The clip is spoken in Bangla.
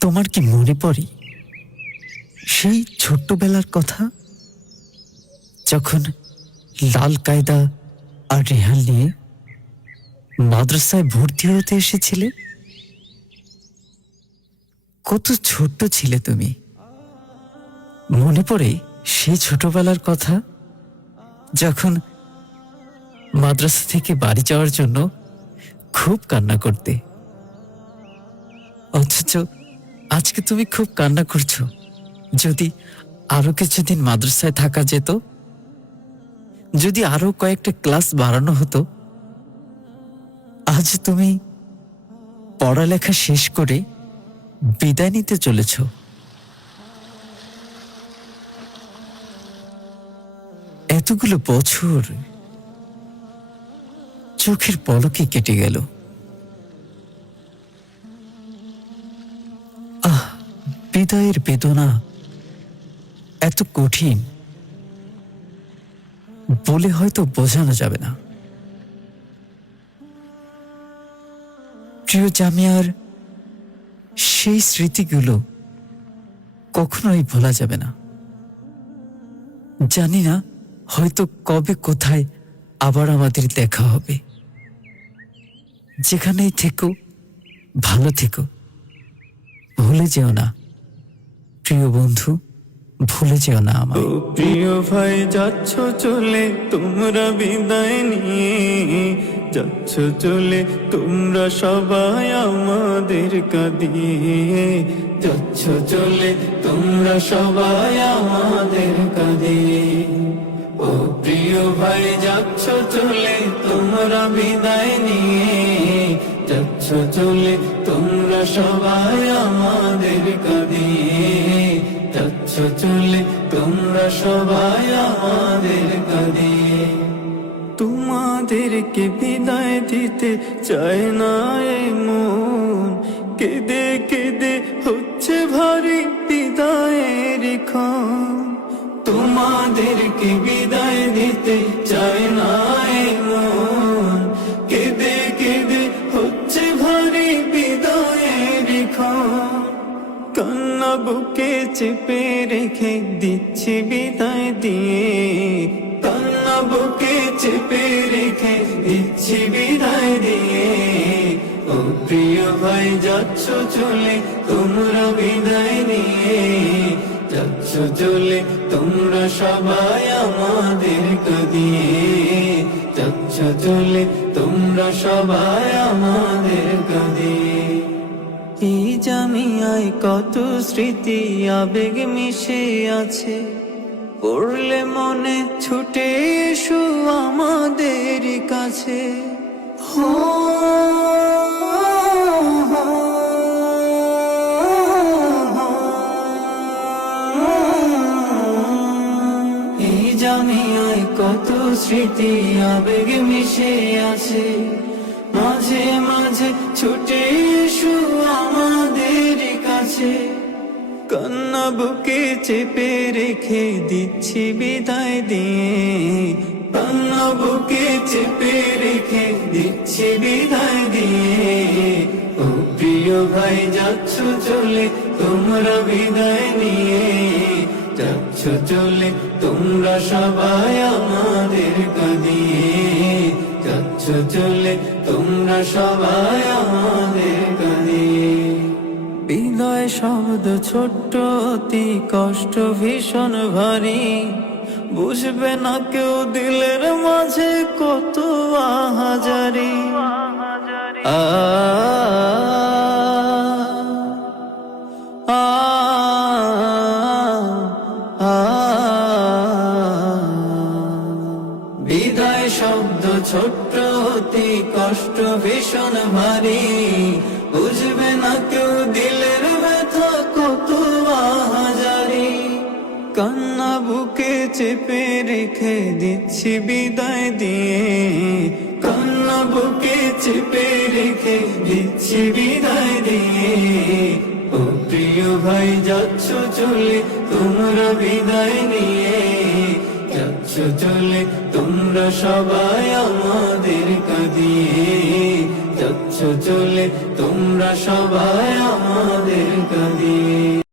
তোমার কি মনে পড়ে সেই ছোট্টবেলার কথা, যখন লাল কায়দা আর রেহান নিয়ে মাদ্রাসায় ভর্তি হতে এসেছিলে? কত ছোট্ট ছিলে তুমি। মনে পড়ে সেই ছোটবেলার কথা, যখন মাদ্রাসা থেকে বাড়ি যাওয়ার জন্য খুব কান্না করতে, অথচ আজকে তুমি খুব কান্না করছো। যদি আরো কিছুদিন মাদ্রাসায় থাকা যেত, যদি আরো কয়েকটা ক্লাস বাড়ানো হতো, আজ তুমি পড়ালেখা শেষ করে বিদায় নিতে চলেছ। এতগুলো বছর চোখের পলকে কেটে গেল। বিদায়ের বেদনা এত কঠিন, বলে হয়তো বোঝানো যাবে না। প্রিয় জামিয়ার সেই স্মৃতিগুলো কখনোই ভোলা যাবে না। জানি না হয়তো কবে কোথায় আবার আমাদের দেখা হবে। যেখানেই থেকো ভালো থেকো, ভুলে যেও না প্রিয় বন্ধু, ভুলে যেও না আমায়। প্রিয় ভাই যাচ্ছ চলে তোমরা বিদায় নিয়ে, যাচ্ছ চলে তোমরা সবাই আমাদের কাঁদিয়ে, যাচ্ছ চলে তোমরা সবাই আমাদের কাঁদিয়ে। ও প্রিয় ভাই যাচ্ছ চলে তোমরা বিদায় নিয়ে, যাচ্ছ চলে তোমরা সবাই আমাদের কাঁদিয়ে, যাচ্ছ চলে তোমরা সবাই আমাদের কাঁদিয়ে। তোমাদেরকে বিদায় দিতে চায় না এ মন, কেঁদে কেঁদে হচ্ছে ভারী বিদায়ের ক্ষণ। তোমাদেরকে বিদায় দিতে চায় না এ মন, কেঁদে কেঁদে হচ্ছে ভারী বিদায়ের ক্ষণ। কান্না বুকে চেপে রেখে দিচ্ছি বিদায় দিয়ে, কান্না বুকে চেপে রেখে দিচ্ছি বিদায় দিয়ে। ও প্রিয় ভাই যাচ্ছ চলে তোমরা বিদায় নিয়ে, যাচ্ছ চলে তোমরা সবাই আমাদের কাঁদিয়ে, যাচ্ছ চলে তোমরা সবাই আমাদের কাঁদিয়ে। এই জামিয়ায় কত স্মৃতি আবেগ মিশে আছে, পড়লে মনে ছুটে এসো আমাদের কাছে। এই জামিয়ায় কত স্মৃতি আবেগ মিশে আছে, মাঝে মাঝে ছুটে এসো আমাদের কাছে। কান্না বুকে চেপে রেখে দিচ্ছি বিদায় দিয়ে, কান্না বুকে চেপে রেখে দিচ্ছি বিদায় দিয়ে। ও প্রিয় ভাই যাচ্ছ চলে তোমরা বিদায় নিয়ে, যাচ্ছ চলে তোমরা সবাই আমাদের কাঁদিয়ে, যাচ্ছ চলে তোমরা সবাই আমাদের কাঁদিয়ে। বিদায় শব্দ ছোট্ট অতি কষ্ট ভীষণ ভারী, বুঝবে না কেউ দিলের মাঝে কত আহাজারি। বিদায় শব্দ ছোট্ট অতি কষ্ট ভীষণ ভারী, বুঝবে না কেউ দিলের ব্যথা কত আহাজারি। কান্না বুকে চেপে রেখে দিচ্ছি বিদায় দিয়ে, কান্না বুকে চেপে রেখে দিচ্ছি বিদায় দিয়ে। ও প্রিয় ভাই যাচ্ছ চলে তোমরা বিদায় নিয়ে, যাচ্ছ চলে তোমরা সবাই আমাদের কাঁদিয়ে, যাচ্ছ চলে তোমরা সবাই আমাদের